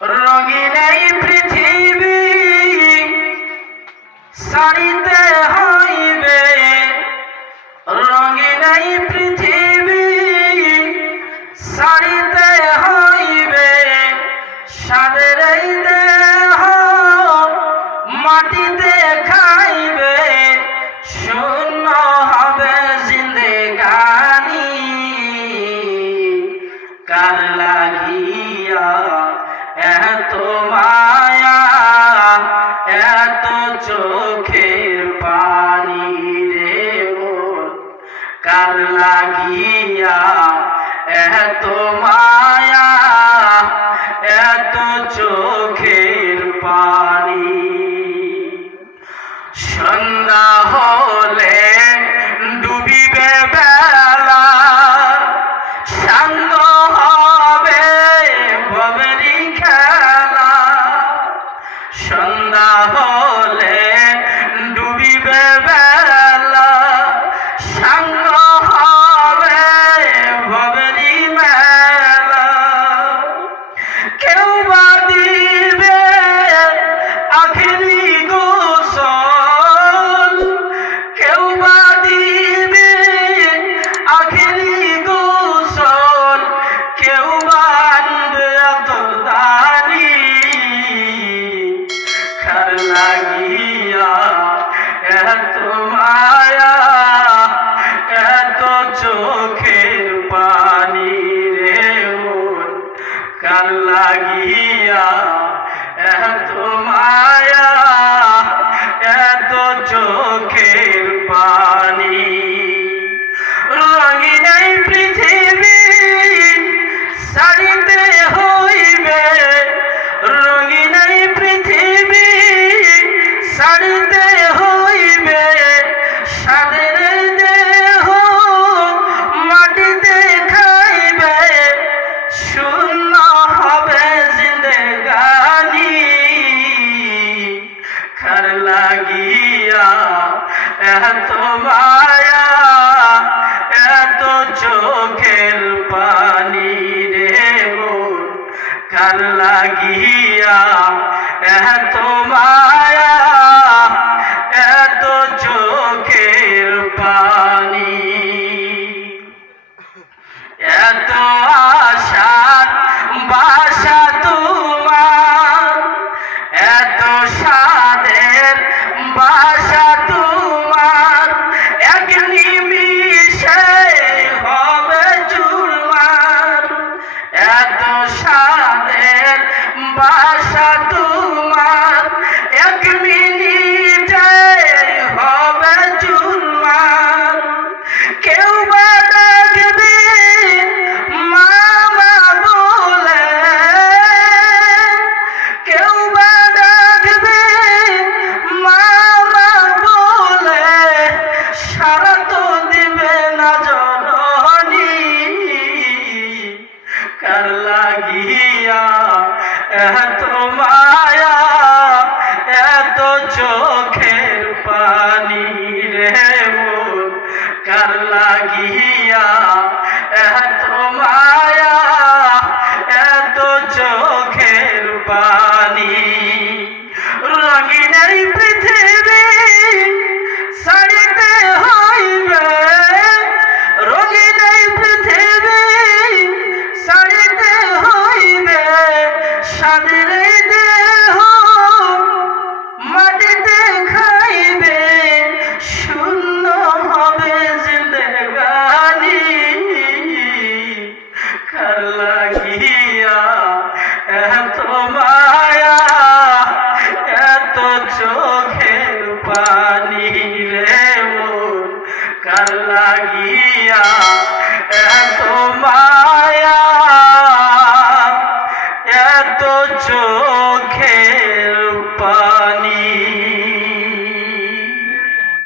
রঙিন এই পৃথিবী ছাড়িতে হইবে, রঙিন এই পৃথিবী ছাড়িতে হইবে, সাদের এই দেহ মাটিতে খাইবে, শূন্য হবে জিন্দেগানি। কার লাগিয়া এত মায়া, এত চোখের পানি রে মন, কার লাগিয়া এত মায়া, এত চোখের পানি। সন্ধ্যা হলে ডুবিবে বেলা, সাঙ্গ হবে ভবেরি খেলা। সন্ধ্যা হলে ডুবিবে বেলা, সাঙ্গ হবে ভবেরি মেলা। কেউ বা দিবে আখেরি গোসল, কেউ বা দিবে আখেরি গোসল, কেউ বা আনবে আতরদানি। কার লাগিয়া এত মায়া, এত চোখের পানি রে মন, কার লাগিয়া এত মায়া, এত চোখের পানি। রঙিন এই পৃথিবী ছাড়িতে হইবে, রঙিন এই পৃথিবী ছাড়িতে হইবে, সাদের দেহ মাটিতে খাইবে, শূন্য হবে জিন্দেগানি। কার লাগিয়া এত মায়া, এত চোখের পানি রে মন, কার লাগিয়া এত মায়া, এত চোখের পানি। এত আশার বাসা তোমার, এত সাদের বাসা তোমার, এক নিমিষে হবে চুরমার। এত সাদের বাসা তোমার, এক মিনিটে হবে চুরমার। কেউ বা ডাকবে মামা বলে, কেউ বা ডাকবে মামা বলে, সারা তো দিবে না জননী। কার লাগিয়া এত মায়া, এত চোখের পানি রে মন, কার লাগিয়া এত মায়া, এত চোখের পানি। রঙিন এই পৃথিবী ছাড়িতে হইবে, রঙিন এই পৃথিবী ছাড়িতে হইবে, সাদের দেহ মাটিতে খাইবে, শূন্য হবে জিন্দেগানি। কার লাগিয়া এত মায়া, এত চোখের পানি রে মন, কার লাগিয়া এত মায়া।